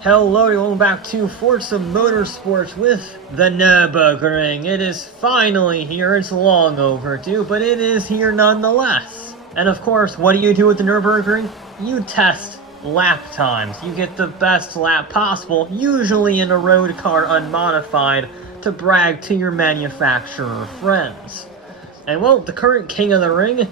Hello, welcome back to Forza Motorsport with the Nurburgring. It is finally here. It's long overdue, but it is here nonetheless. And of course, what do you do with the Nurburgring? You test lap times. You get the best lap possible, usually in a road car unmodified, to brag to your manufacturer friends. And well, the current king of the ring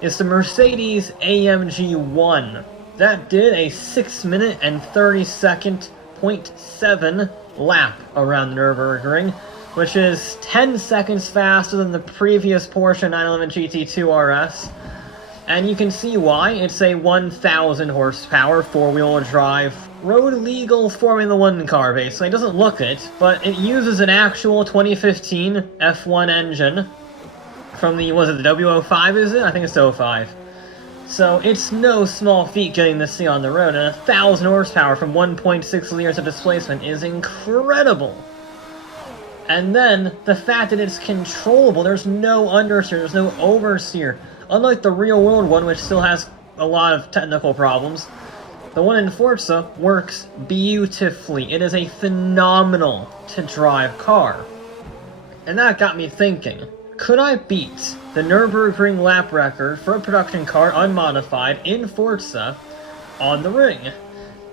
is the Mercedes-AMG 1. That did a 6 minute and 30 second 0.7 lap around the Nurburgring, which is 10 seconds faster than the previous Porsche 911 GT2 RS. And you can see why. It's a 1,000 horsepower four-wheel drive road legal Formula 1 car, basically. It doesn't look it, but it uses an actual 2015 F1 engine from the, was it the W05, is it? I think it's the 05. So it's no small feat getting this thing on the road, and 1,000 horsepower from 1.6 liters of displacement is incredible. And then, the fact that it's controllable, there's no understeer, there's no oversteer. Unlike the real-world one, which still has a lot of technical problems, the one in Forza works beautifully. It is a phenomenal to drive car. And that got me thinking, could I beat the Nurburgring lap record for a production car unmodified in Forza on the ring?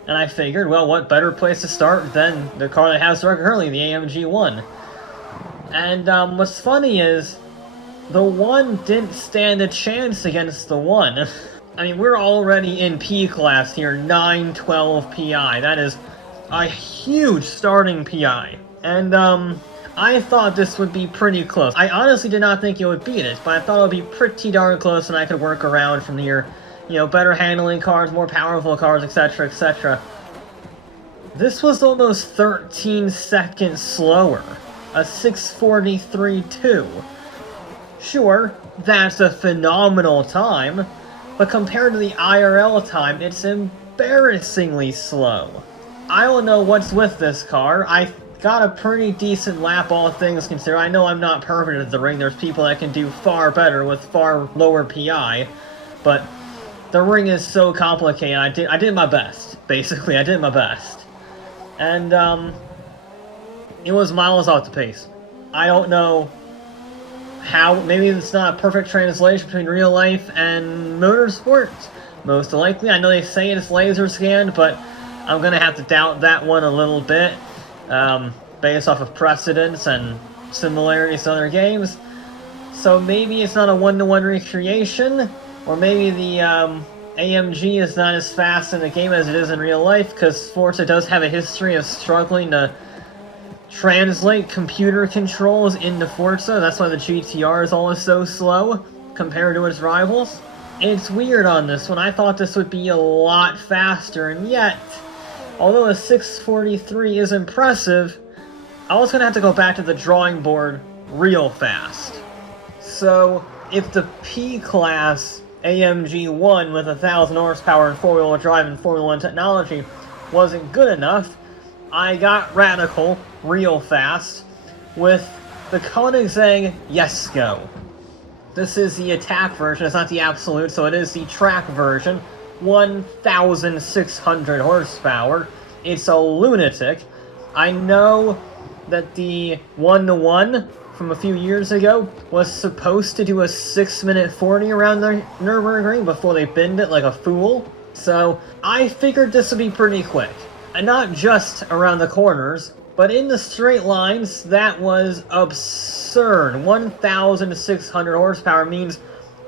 And I figured, well, what better place to start than the car that has the record currently, the AMG 1. And what's funny is, the 1 didn't stand a chance against the 1. I mean, we're already in P class here, 912 PI. That is a huge starting PI. And I thought this would be pretty close. I honestly did not think it would beat it, but I thought it would be pretty darn close and I could work around from here. You know, better handling cars, more powerful cars, etc., etc. This was almost 13 seconds slower. A 6:43.2. Sure, that's a phenomenal time, but compared to the IRL time, it's embarrassingly slow. I don't know what's with this car. I got a pretty decent lap, all things considered. I know I'm not perfect at the ring. There's people that can do far better with far lower PI, but the ring is so complicated. I did my best. Basically, I did my best, and it was miles off the pace. I don't know how. Maybe it's not a perfect translation between real life and motorsport. Most likely, I know they say it's laser scanned, but I'm gonna have to doubt that one a little bit. Based off of precedents and similarities to other games. So maybe it's not a one-to-one recreation, or maybe the AMG is not as fast in the game as it is in real life, because Forza does have a history of struggling to translate computer controls into Forza. That's why the GTR is always so slow compared to its rivals. It's weird on this one. I thought this would be a lot faster, and yet, although a 6:43 is impressive, I was going to have to go back to the drawing board real fast. So, if the P-Class AMG 1 with 1,000 horsepower and four-wheel drive and Formula 1 technology wasn't good enough, I got radical real fast with the Koenigsegg Jesko. This is the attack version, it's not the absolute, so it is the track version. 1,600 horsepower. It's a lunatic. I know that the 1-to-1 from a few years ago was supposed to do a 6-minute 40 around the Nurburgring before they binned it like a fool. So I figured this would be pretty quick. And not just around the corners, but in the straight lines. That was absurd. 1,600 horsepower means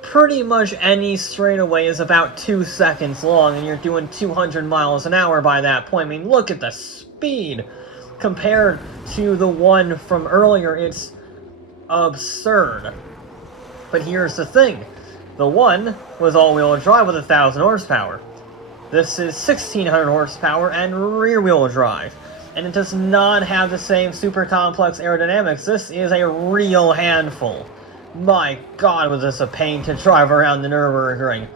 pretty much any straightaway is about 2 seconds long, and you're doing 200 miles an hour by that point. I mean, look at the speed. Compared to the one from earlier, it's absurd. But here's the thing. The one was all-wheel drive with 1,000 horsepower. This is 1,600 horsepower and rear-wheel drive. And it does not have the same super complex aerodynamics. This is a real handful. My god, was this a pain to drive around the Nurburgring.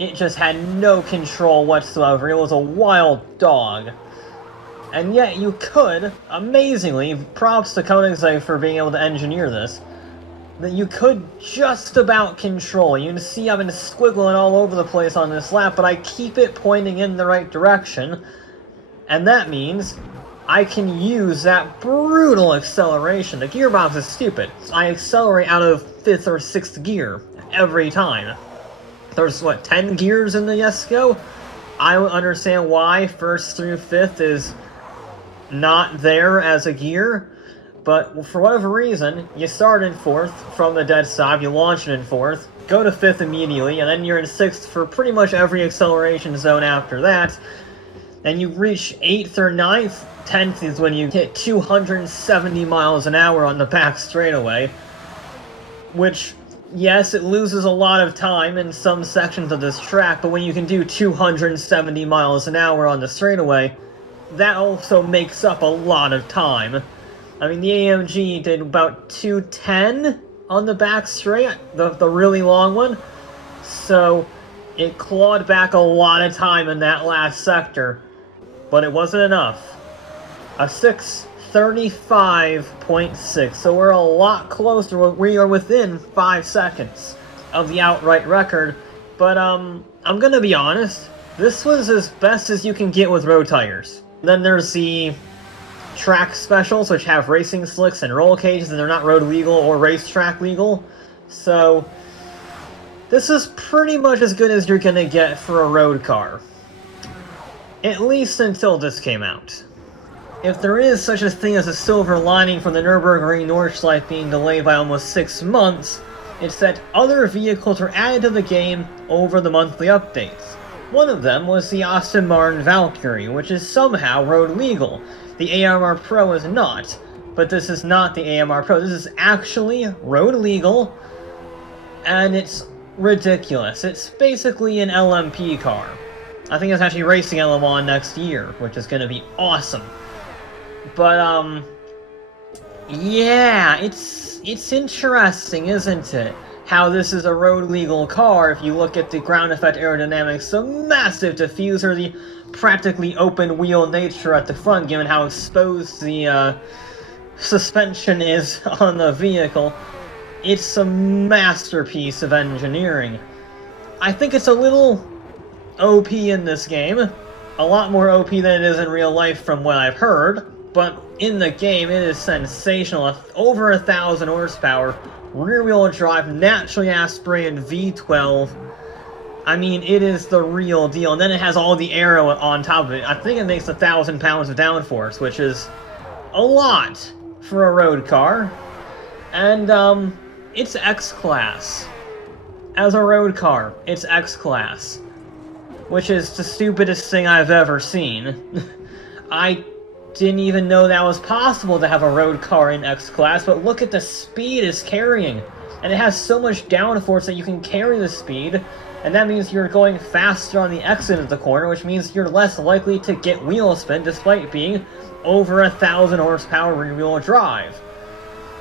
It just had no control whatsoever. It was a wild dog. And yet you could, amazingly, props to Koenigsegg for being able to engineer this, that you could just about control. You can see I've been squiggling all over the place on this lap, but I keep it pointing in the right direction. And that means I can use that brutal acceleration. The gearbox is stupid. I accelerate out of 5th or 6th gear every time. There's, what, 10 gears in the Yesco? I don't understand why 1st through 5th is not there as a gear, but for whatever reason, you start in 4th from the dead stop, you launch it in 4th, go to 5th immediately, and then you're in 6th for pretty much every acceleration zone after that, and you reach 8th or 9th, 10th is when you hit 270 miles an hour on the back straightaway, which, yes, it loses a lot of time in some sections of this track, but when you can do 270 miles an hour on the straightaway, that also makes up a lot of time. I mean, the AMG did about 210 on the back straight, the really long one, so it clawed back a lot of time in that last sector, but it wasn't enough. A 6:35.6, so we're a lot closer. We are within 5 seconds of the outright record, but I'm gonna be honest, this was as best as you can get with road tires. Then there's the track specials, which have racing slicks and roll cages, and they're not road legal or racetrack legal, so this is pretty much as good as you're gonna get for a road car. At least until this came out. If there is such a thing as a silver lining from the Nurburgring Nordschleife being delayed by almost 6 months, it's that other vehicles were added to the game over the monthly updates. One of them was the Aston Martin Valkyrie, which is somehow road legal. The AMR Pro is not, but this is not the AMR Pro. This is actually road legal, and it's ridiculous. It's basically an LMP car. I think it's actually racing at Le Mans next year, which is going to be awesome. But, yeah, it's interesting, isn't it? How this is a road legal car if you look at the ground effect aerodynamics, the massive diffuser, the practically open wheel nature at the front, given how exposed the suspension is on the vehicle. It's a masterpiece of engineering. I think it's a little OP in this game. A lot more OP than it is in real life from what I've heard. But in the game, it is sensational. Over 1,000 horsepower, rear-wheel drive, naturally aspirated V12. I mean, it is the real deal. And then it has all the aero on top of it. I think it makes 1,000 pounds of downforce, which is a lot for a road car. And, it's X-Class. As a road car, it's X-Class. Which is the stupidest thing I've ever seen. I didn't even know that was possible to have a road car in X-Class, but look at the speed it's carrying. And it has so much downforce that you can carry the speed, and that means you're going faster on the exit of the corner, which means you're less likely to get wheel spin despite being over 1,000 horsepower rear-wheel drive.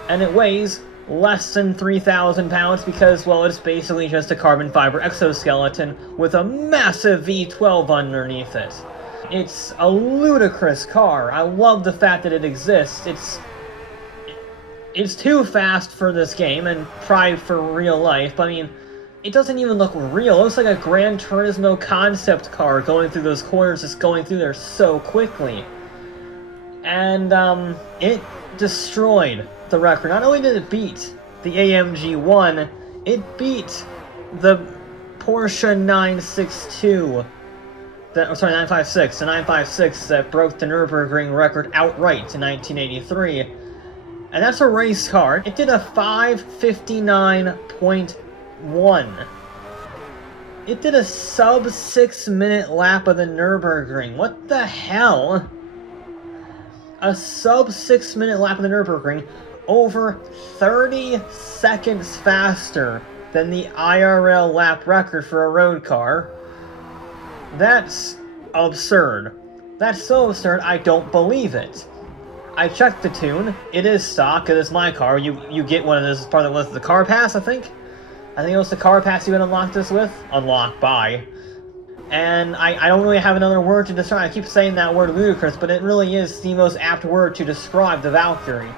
And it weighs less than 3,000 pounds because, well, it's basically just a carbon fiber exoskeleton with a massive V12 underneath it. It's a ludicrous car. I love the fact that it exists. It's too fast for this game and probably for real life, but I mean, it doesn't even look real. It looks like a Gran Turismo concept car going through those corners, just going through there so quickly. And, it destroyed the record. Not only did it beat the AMG 1, it beat the Porsche 962. 956. The 956 that broke the Nürburgring record outright in 1983. And that's a race car. It did a 5:59.1. It did a sub 6 minute lap of the Nürburgring. What the hell? A sub 6 minute lap of the Nürburgring, over 30 seconds faster than the IRL lap record for a road car. That's absurd. That's so absurd, I don't believe it. I checked the tune. It is stock. It is my car. You get one of those as part of the car pass, I think. I think it was the car pass you would unlock this with. Unlock by. And I don't really have another word to describe. I keep saying that word ludicrous, but it really is the most apt word to describe the Valkyrie.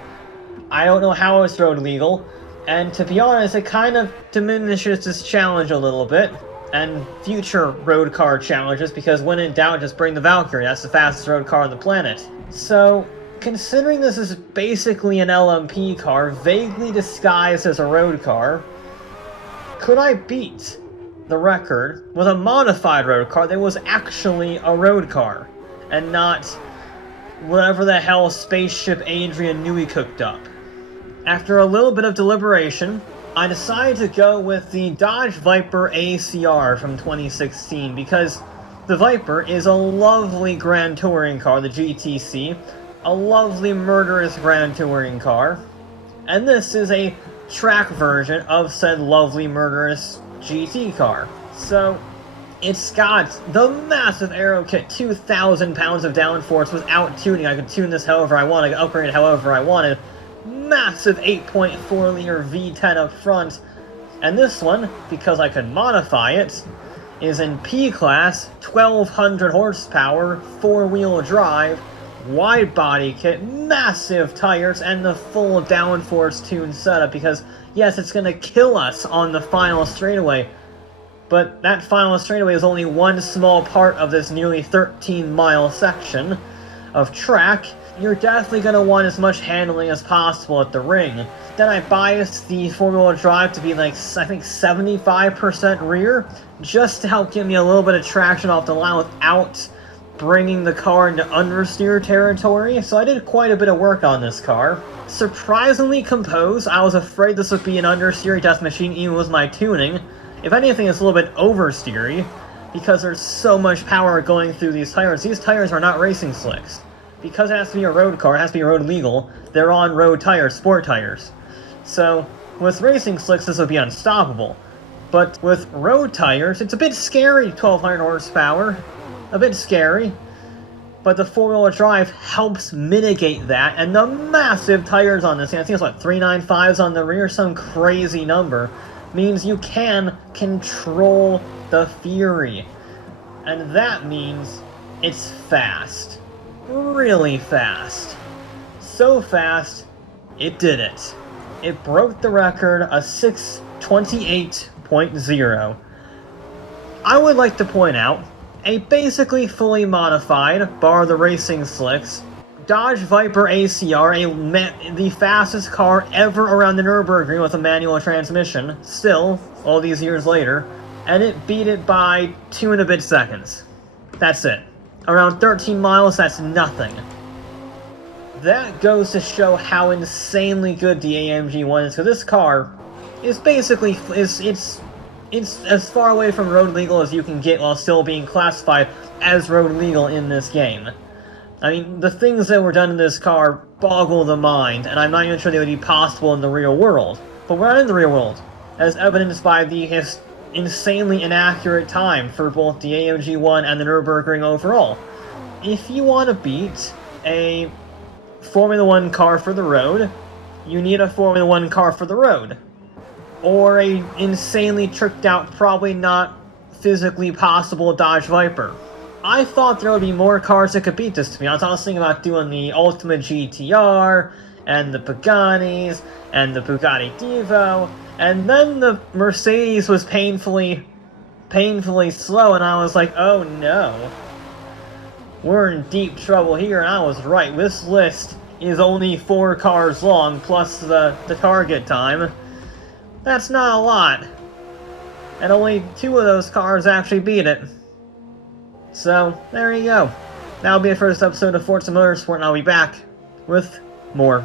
I don't know how it's road legal, and to be honest, it kind of diminishes this challenge a little bit. and future road car challenges, because when in doubt, just bring the Valkyrie. That's the fastest road car on the planet. So, considering this is basically an LMP car, vaguely disguised as a road car, could I beat the record with a modified road car that was actually a road car, and not whatever the hell spaceship Adrian Newey cooked up? After a little bit of deliberation, I decided to go with the Dodge Viper ACR from 2016, because the Viper is a lovely Grand Touring car, the GTC, a lovely murderous Grand Touring car, and this is a track version of said lovely murderous GT car. So, it's got the massive aero kit, 2,000 pounds of downforce without tuning. I could tune this however I want, I could upgrade it however I wanted. Massive 8.4 liter V10 up front, and this one, because I could modify it, is in P-Class, 1200 horsepower, 4-wheel drive, wide body kit, massive tires, and the full downforce tuned setup, because yes, it's going to kill us on the final straightaway, but that final straightaway is only one small part of this nearly 13-mile section of track. You're definitely going to want as much handling as possible at the ring. Then I biased the 4-wheel drive to be like, I think 75% rear, just to help give me a little bit of traction off the line without bringing the car into understeer territory. So I did quite a bit of work on this car. Surprisingly composed. I was afraid this would be an understeer death machine even with my tuning. If anything, it's a little bit oversteery, because there's so much power going through these tires. These tires are not racing slicks. Because it has to be a road car, it has to be road legal, they're on road tires, sport tires. So, with racing slicks, this would be unstoppable. But with road tires, it's a bit scary, 1200 horsepower. A bit scary. But the 4-wheel drive helps mitigate that, and the massive tires on this thing, I think it's what, 395s on the rear, some crazy number, means you can control the Fury. And that means it's fast. Really fast. So fast, it did it. It broke the record, a 6:28.0. I would like to point out, a basically fully modified, bar the racing slicks, Dodge Viper ACR, the fastest car ever around the Nurburgring with a manual transmission, still, all these years later, and it beat it by 2 and a bit seconds. That's it. Around 13 miles, that's nothing. That goes to show how insanely good the AMG one is, because this car is basically, it's as far away from road legal as you can get while still being classified as road legal in this game. I mean, the things that were done in this car boggle the mind, and I'm not even sure they would be possible in the real world. But we're not in the real world, as evidenced by the insanely inaccurate time for both the AMG 1 and the Nurburgring overall. If you want to beat a Formula 1 car for the road, you need a Formula 1 car for the road. Or a insanely tricked out, probably not physically possible Dodge Viper. I thought there would be more cars that could beat this, to be honest. I was thinking about doing the Ultimate GTR, and the Pagani's, and the Bugatti Divo, and then the Mercedes was painfully slow, and I was like, oh no. We're in deep trouble here, and I was right. This list is only 4 cars long, plus the target time. That's not a lot. And only 2 of those cars actually beat it. So, there you go. That'll be the first episode of Forza Motorsport, and I'll be back with more.